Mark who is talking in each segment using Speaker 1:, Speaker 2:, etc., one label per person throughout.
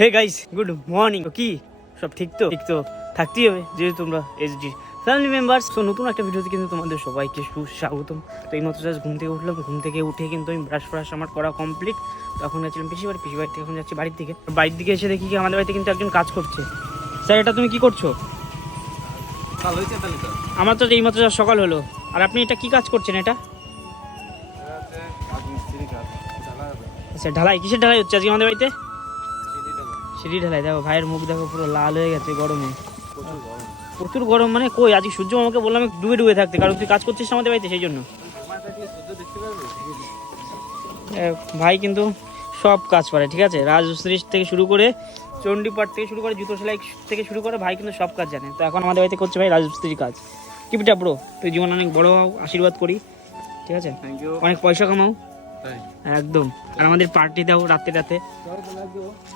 Speaker 1: Hey guys good morning কি? সব ঠিক তো? ঠিক তো। থাকতেই হবে যেহেতু তোমরা এসডি ফ্যামিলি মেম্বার্স তো নতুন একটা ভিডিওতে কিন্তু তোমাদের সবাইকে সুস্বাগতম। তো এই মাত্র জাস্ট ঘুম থেকে উঠলাম। ঘুম থেকে উঠে কিন্তু আমি ব্রাশ ফ্রাশ আমার করা কমপ্লিট তখন যাচ্ছিলাম পিসি বাড়ি পিসি বাড়ি থেকে এখন যাচ্ছি বাড়ির দিকে। বাড়ির দিকে এসে দেখি কি আমাদের বাড়িতে কিন্তু একজন কাজ করছে। স্যার এটা তুমি কি করছ? আমার তো এই মাত্র সকাল হলো। আর আপনি এটা কি কাজ করছেন এটা?
Speaker 2: চালা
Speaker 1: আচ্ছা ঢালাই। কিসের ঢালাই হচ্ছে আজকে আমাদের বাড়িতে?
Speaker 2: সিঁড়ি
Speaker 1: ঢালাই। দেখো ভাইয়ের মুখ দেখো পুরো লাল হয়ে গেছে গরমে।
Speaker 2: প্রচুর গরম।
Speaker 1: মানে কই? আজকে সূর্য আমাকে বললাম ডুবে ডুবে থাকতে। কারণ তুই কাজ করছিস আমাদের বাড়িতে সেই জন্য। ভাই কিন্তু সব কাজ পারে ঠিক আছে? রাজশ্রী থেকে শুরু করে চণ্ডীপাট থেকে শুরু করে জুতো সেলাই থেকে শুরু করে ভাই কিন্তু সব কাজ জানে। তো এখন আমাদের বাড়িতে করছে ভাই রাজশ্রীর কাজ। কিপিটা ব্রো তুই জীবন অনেক বড় হও আশীর্বাদ করি ঠিক আছে? অনেক পয়সা কামাও। একদম। আর আমাদের পার্টি দাও রাতে রাতে।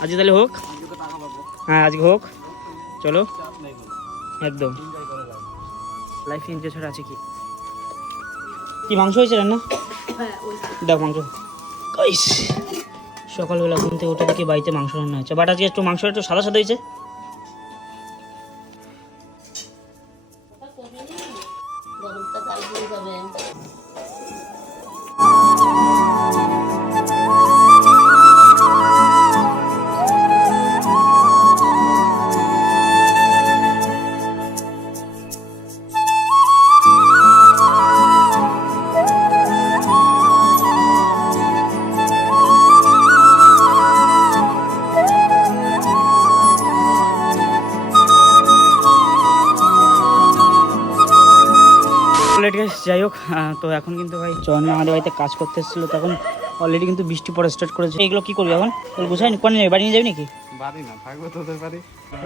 Speaker 1: আজকে তাহলে হোক। হ্যাঁ আজকে হোক। চলো। একদম। লাইফ এনজয় ছাড়া আছে কি? কি, মাংস হয়েছে রান্না? দাও মাংস। সকালবেলা ঘুম থেকে উঠে দেখি বাড়িতে মাংস রান্না হয়েছে। বাট আজকে একটু মাংসটা একটু সাদা সাদা হয়েছে। অলরেডি যাই হোক তো এখন কিন্তু ভাই চয়ন আমাদের বাড়িতে কাজ করতে এসেছিল তখন অলরেডি কিন্তু বৃষ্টি পড়া স্টার্ট করেছে। এগুলো কি করবি এখন? বুঝাই কোন নেই বাড়ি নিয়ে যাবি নাকি?
Speaker 2: বাড়ি না থাকবে তোদের বাড়ি।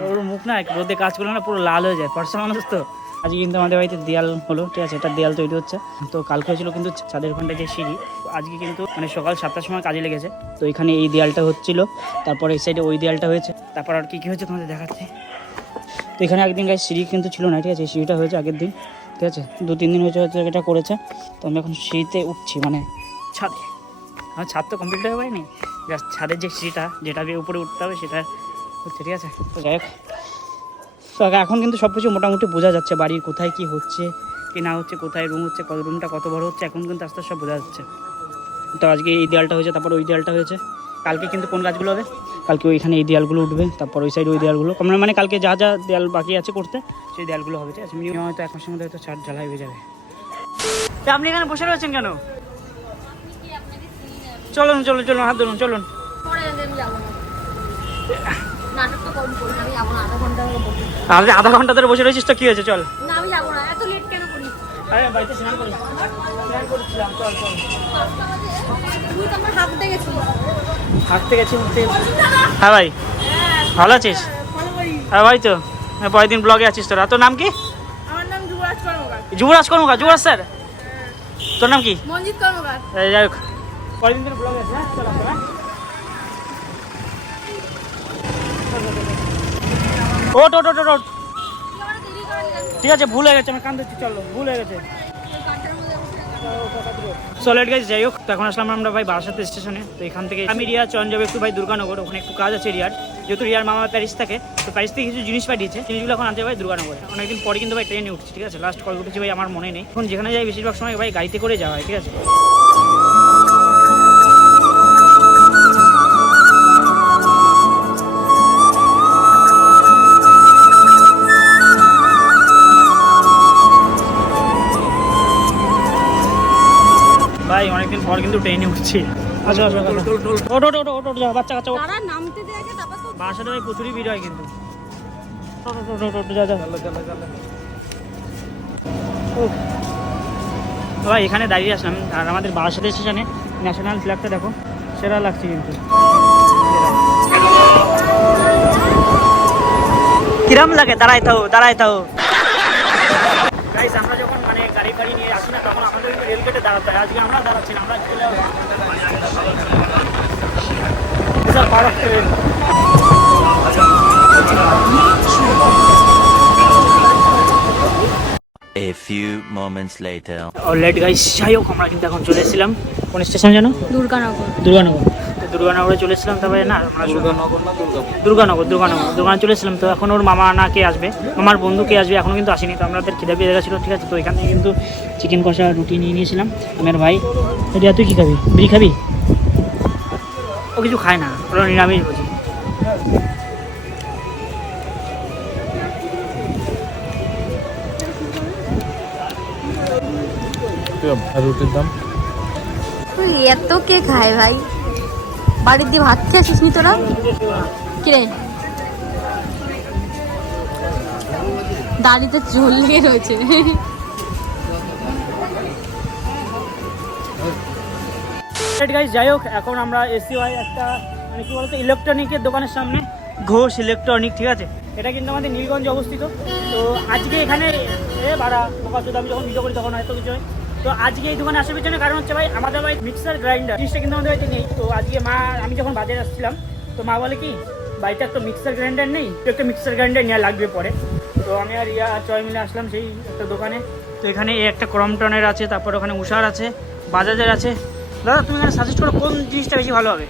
Speaker 1: ওর মুখ না রোদে কাজ করলে না পুরো লাল হয়ে যায় ফর্সা মানুষ তো। আজকে কিন্তু আমাদের বাড়িতে দেয়াল হলো ঠিক আছে এটা দেয়াল তৈরি হচ্ছে। তো কালকে হয়েছিল কিন্তু ছাদের ওখানটায় যে সিঁড়ি আজকে কিন্তু মানে সকাল সাতটার সময় কাজে লেগেছে। তো এখানে এই দেয়ালটা হচ্ছিল তারপরে এই সাইডে ওই দেয়ালটা হয়েছে। তারপর আর কি কি হয়েছে তোমাদের দেখাচ্ছি। তো এখানে একদিন গায়ে সিঁড়ি কিন্তু ছিল না ঠিক আছে সিঁড়িটা হয়েছে আগের দিন। ঠিক আছে? দু, তিন দিন হয়েছে হয়তো এটা করেছে। তো আমি এখন সিঁড়িতে উঠছি মানে ছাদে। আমার ছাদ তো কমপ্লিট হয়ে পারেনি জাস্ট ছাদের যে সিঁড়িটা, যেটা দিয়ে উপরে উঠতে হবে, সেটা হচ্ছে, ঠিক আছে? তো যাই হোক। তো এখন কিন্তু সব কিছু মোটামুটি বোঝা যাচ্ছে, বাড়ির কোথায় কি হচ্ছে, কি না হচ্ছে, কোথায় রুম হচ্ছে, কত রুমটা কত বড় হচ্ছে, এখন কিন্তু আস্তে আস্তে সব বোঝা যাচ্ছে। তো আজকে এই দেয়ালটা হয়েছে, তারপর ওই দেয়ালটা হয়েছে। কালকে কিন্তু কোন গাছগুলো হবে? কালকে ওইখানে এই দেয়ালগুলো উঠবে, তারপর ওই সাইড ওই দেয়ালগুলো। আমরা মানে কালকে যা যা দেয়াল বাকি আছে করতে, সেই দেয়ালগুলো হবে, ঠিক আছে? মিনিমাম হয়তো এক মাসের মধ্যে হয়তো ছাদ ঢালাই হয়ে যাবে। তা আপনি এখানে বসে রয়েছেন কেন। চলুন চলুন চলুন, হাত ধরুন, চলুন।
Speaker 3: আধা
Speaker 1: ঘণ্টা ধরে বসে রয়েছিস তো, কি হয়েছে? চল।
Speaker 3: না, আমি যাব না, এত লেট কেন?
Speaker 1: আরে বাড়িতে স্নান করছিলাম চল চল।
Speaker 3: হাঁটতে গেছি
Speaker 1: উঠতে হ্যাঁ ভাই ভালো আছিস? হ্যাঁ ভাই তো হ্যাঁ, পরের দিন ব্লগে আছিস তোরা। তোর নাম কি?
Speaker 3: আমার নাম যুবরাজ কর্মকার।
Speaker 1: যুবরাজ কর্মকার যুবরাজ স্যার? তোর নাম কি?
Speaker 3: মঞ্জিত কর্মকার।
Speaker 1: যাই হোক। পরের দিন ব্লগে আছে হ্যাঁ? চল হ্যাঁ? ওট ওট ওট ওট, ঠিক আছে, ভুল হয়ে গেছে আমার কান চলো, ভুল হয়ে গেছে। সলেট গাইজ যাই হোক এখন আসলাম আমরা ভাই বারাসাত স্টেশনে। তো এখান থেকে আমি রিয়া চয়ন যাব একটু ভাই দুর্গানগর, ওখানে একটু কাজ আছে রিয়ার। যেহেতু রিয়ার মামা প্যারিস থাকে, তো প্যারিস থেকে কিছু জিনিস পাঠিয়েছে। জিনিসগুলো এখন আনতে ভাই দুর্গানগরে। অনেকদিন পরে কিন্তু ভাই ট্রেনে উঠছি, ঠিক আছে? লাস্ট কল উঠেছি ভাই, আমার মনে নেই। এখন যেখানে যাই, বেশিরভাগ সময় ভাই গাড়িতে করে যাওয়া হয়, ঠিক আছে? ভাই কিন্তু ট্রেনে উঠছি। ওটো ওটো ওটো ওটো ওটো, বাচ্চা কাচ্চা ওঠো।
Speaker 3: তারা নামতে দেয় আগে তারপর তো
Speaker 1: বাসাতে ভাই প্রচুরই ভিড় হয় কিন্তু। ওটো, ওটো, ওটো, ওটো, যা, যা।
Speaker 2: চলো চলো চলো।
Speaker 1: ভাই এখানে দাঁড়িয়ে আসলাম। আর আমাদের বারাসাত স্টেশনে ন্যাশনাল ফ্ল্যাগটা দেখো। সেরা লাগছে কিন্তু। কিরম লাগে? দাঁড়াই তাও দাঁড়াই তাও আমরা যখন মানে গাড়ি ফাড়ি নিয়ে তখন আমাদের রেলগেটে দাঁড়াতে হয়। আজকে আমরা দাঁড়াচ্ছি আমরা.
Speaker 4: A few moments later.
Speaker 1: Already guys যাই হোক আমরা কিন্তু এখন চলে এসেছিলাম। কোন স্টেশন জানো
Speaker 3: দুর্গানগর।
Speaker 1: দুর্গানগর। দুর্গানগরে চলে এসেছিলাম তারপরে না আমরা
Speaker 2: দুর্গানগর
Speaker 1: দুর্গানগর দুর্গানগর। দুর্গানগর চলে এসেছিলাম তো এখন ওর মামা না কে আসবে? মামার বন্ধু কে আসবে এখনও কিন্তু আসেনি তো আমরা আমাদের খিদে পেয়ে গেছিল ঠিক আছে তো এখান থেকে কিন্তু চিকেন কষা রুটি নিয়ে নিয়েছিলাম। আমার ভাই রিয়া তুই কী খাবি? বিড়ি খাবি? ও কিছু খায় না ওরা নিরামিষ বলছি।
Speaker 2: রুটির দাম
Speaker 3: এত কে খায় ভাই? বাড়ির দিয়ে ভাত খেয়ে আসিস নি তোরা? কিরে? দাড়িতে ঝোল লেগে রয়েছে।
Speaker 1: যাই হোক, এখন আমরা এসি হয় একটা মানে কি বলতো ইলেকট্রনিকের দোকানের সামনে। ঘোষ ইলেকট্রনিক ঠিক আছে? এটা কিন্তু আমাদের নীলগঞ্জে অবস্থিত। তো আজকে এখানে, এ, বাড়া বোকা আমি যখন ভিডিও করি তখন হয়তো কিছু হয়। তো আজকে এই দোকানে আসার পিছনে কারণ হচ্ছে ভাই আমাদের ভাই মিক্সার গ্রাইন্ডার জিনিসটা কিন্তু আমাদের বাড়িতে নেই। তো আজকে মা আমি যখন বাজারে আসছিলাম তো মা বলে কি বাড়িতে একটা মিক্সার গ্রাইন্ডার নেই তো একটা মিক্সার গ্রাইন্ডার নেওয়া লাগবে পরে। তো আমি আর ইয়া আর চয় মিলে আসলাম সেই একটা দোকানে। তো এখানে এই একটা ক্রমটনের আছে তারপর ওখানে উষার আছে বাজাজের আছে। দাদা তুমি এখানে সাজেস্ট করো কোন জিনিসটা বেশি ভালো হবে?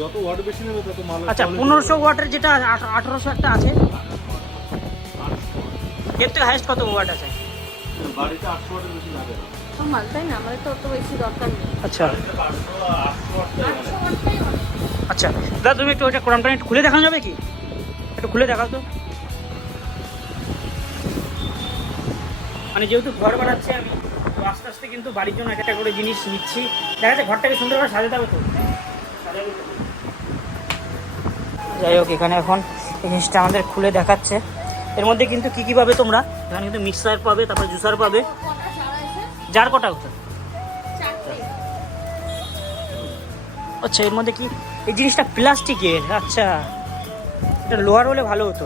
Speaker 2: যত ওয়াট বেশি নেবে তত মাল
Speaker 1: আচ্ছা পনেরোশো ওয়াটের যেটা আঠারোশো একটা আছে এর থেকে হাইস্ট কত ওয়াট আছে?
Speaker 2: বাড়িতে আটশো ওয়াটের বেশি লাগে না।
Speaker 3: মাল, তাই না? আমাদের তো অত বেশি দরকার
Speaker 1: আচ্ছা। আচ্ছা দাদা, তুমি একটু ওইটা কোরআনটা একটু খুলে দেখানো যাবে কি? একটু খুলে দেখাও তো। মানে যেহেতু ঘর বানাচ্ছি আমি, তো আস্তে আস্তে কিন্তু বাড়ির জন্য একটা করে জিনিস নিচ্ছি। দেখা যাচ্ছে ঘরটাকে সুন্দর করে সাজাতে হবে তো। যাই হোক, এখানে এখন এই জিনিসটা আমাদের খুলে দেখাচ্ছে। এর মধ্যে কিন্তু কি কি পাবে তোমরা? এখানে কিন্তু মিক্সার পাবে, তারপর জুসার পাবে। যার কটা হতো আচ্ছা এর মধ্যে কি? এই জিনিসটা প্লাস্টিকের আচ্ছা। এটা লোহার হলে ভালো হতো।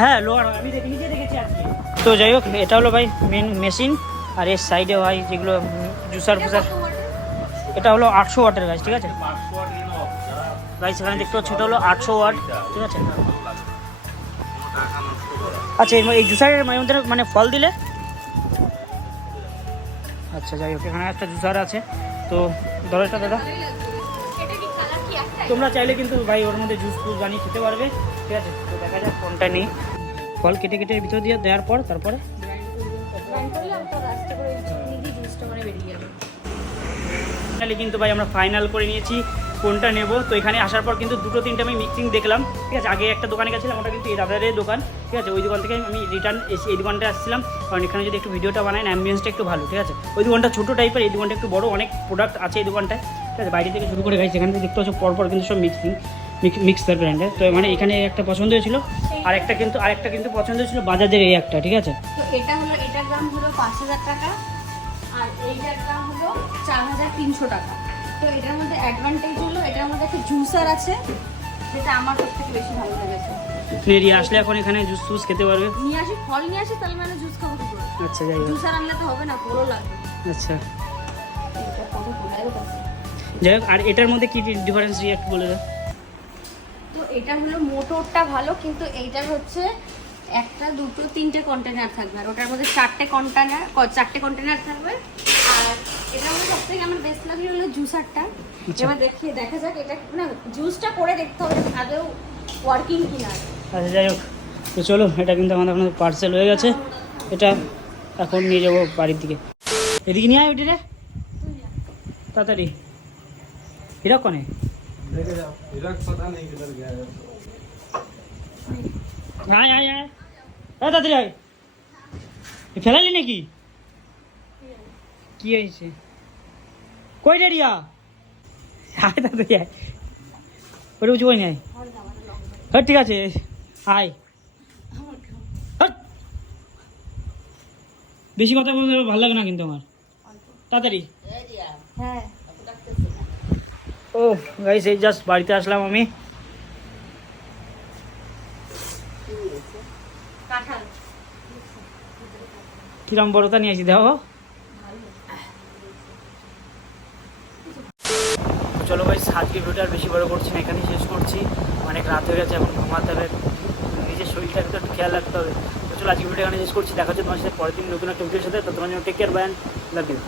Speaker 1: হ্যাঁ লোহার আমি দেখে নিজে দেখেছি আজকে। তো যাই হোক এটা হলো ভাই মেন মেশিন আর এর সাইডে ভাই যেগুলো জুসার ফুসার এটা হলো আটশো ওয়াটের গাছ ঠিক আছে? গাছ সেখানে দেখতে পাচ্ছ এটা হলো আটশো ওয়াট ঠিক আছে? আচ্ছা এই জুসারের মধ্যে মানে ফল দিলে? আচ্ছা যাই হোক, এখানে একটা জুসার আছে। তো ধরো এটা দাদা? তোমরা চাইলে কিন্তু ভাই ওর মধ্যে জুস ফুস বানিয়ে খেতে পারবে। ঠিক আছে? তো দেখা যাক কোনটা নেই। ফল কেটে কেটে ভিতর দিয়ে দেওয়ার পর তারপরে? কিন্তু ভাই আমরা ফাইনাল করে নিয়েছি। কোনটা নেব? তো এখানে আসার পর কিন্তু দুটো, তিনটে আমি মিক্সিং দেখলাম। ঠিক আছে, আগে একটা দোকানে গেছিলাম, ওটা কিন্তু এই দাদারের দোকান। ঠিক আছে, ওই দোকান থেকে আমি রিটার্ন এসে এই দোকানটা আসছিলাম। কারণ এখানে যদি একটু ভিডিওটা বানায় অ্যাম্বিয়েন্সটা একটু ভালো, ঠিক আছে? ওই দোকানটা ছোটো টাইপের এই দোকানটা একটু বড়, অনেক প্রোডাক্ট আছে এই দোকানটায়। ঠিক আছে, বাইরে থেকে শুরু করে গেছে এখানে দেখতে পাচ্ছ, পরপর কিন্তু সব মিক্সিং মিক্সার ব্র্যান্ডের তো মানে এখানে একটা পছন্দ হয়েছিল আর একটা কিন্তু, আরেকটা কিন্তু পছন্দ হয়েছিল বাজাজের এই একটা, ঠিক আছে?
Speaker 3: এটা হলো, এটার দাম হলো পাঁচ হাজার টাকা, আর এইটার দাম হলো চার তিনশো টাকা। তো এটার মধ্যে অ্যাডভান্টেজ হলো এটার মধ্যে একটা জুসার আছে যেটা আমার সব থেকে বেশি ভালো লেগেছে।
Speaker 1: এরিয়া আসলে এখন এখানে জুস টুস খেতে পারবে?
Speaker 3: নিয়ে আসি ফল নিয়ে আসি তাহলে মানে জুস খাব
Speaker 1: আচ্ছা যাই
Speaker 3: জুসার আনলে তো হবে না পুরো লাগবে।
Speaker 1: আচ্ছা। যাই হোক আর এটার মধ্যে কি ডিফারেন্স রিয়াক্ট বলে দাও?
Speaker 3: তো এটা হলো মোটরটা ভালো কিন্তু এইটার হচ্ছে একটা দুটো তিনটে কন্টেনার থাকবে আর ওটার মধ্যে চারটে কন্টেনার চারটে কন্টেনার থাকবে এটা আমার সবথেকে আমার বেস্ট লাগে হলো জুসারটা
Speaker 1: আচ্ছা।
Speaker 3: এবার দেখি দেখা যাক এটা না জুসটা করে দেখতে হবে আদৌ ওয়ার্কিং কিনা
Speaker 1: আচ্ছা যাই হোক। তো চলো এটা কিন্তু আমাদের এখন পার্সেল হয়ে গেছে। এটা এখন নিয়ে যাব বাড়ির দিকে। এদিকে নিয়ে আয় ওটি রে। তাড়াতাড়ি। হীরা কনে আয় আয় আয়। তাড়াতাড়ি আয়। ফেলালি নাকি? কি হয়েছে? কই রে রিয়া? আয় তাড়াতাড়ি আয়। ওটা উঁচু আয়। হ্যাঁ ঠিক আছে, আয়। বেশি কথা বলতে ভালো লাগে না কিন্তু আমার। তাড়াতাড়ি।
Speaker 3: হ্যাঁ
Speaker 1: ও গাইস এই জাস্ট বাড়িতে আসলাম আমি। কিরম বড়তা নিয়ে আসি, দেখো। চলো ভাই আজকে ভিডিওটা আর বেশি বড় করছি না, এখানেই শেষ করছি। অনেক রাত হয়ে গেছে, এখন ঘুমাতে হবে। নিজের শরীরটা একটু খেয়াল রাখতে হবে। তো চলো আজকে ভিডিও এখানে শেষ করছি, দেখা হচ্ছে তোমার সাথে পরের দিন নতুন একটা ভিডিওর সাথে। তো তোমার জন্য take care bye love you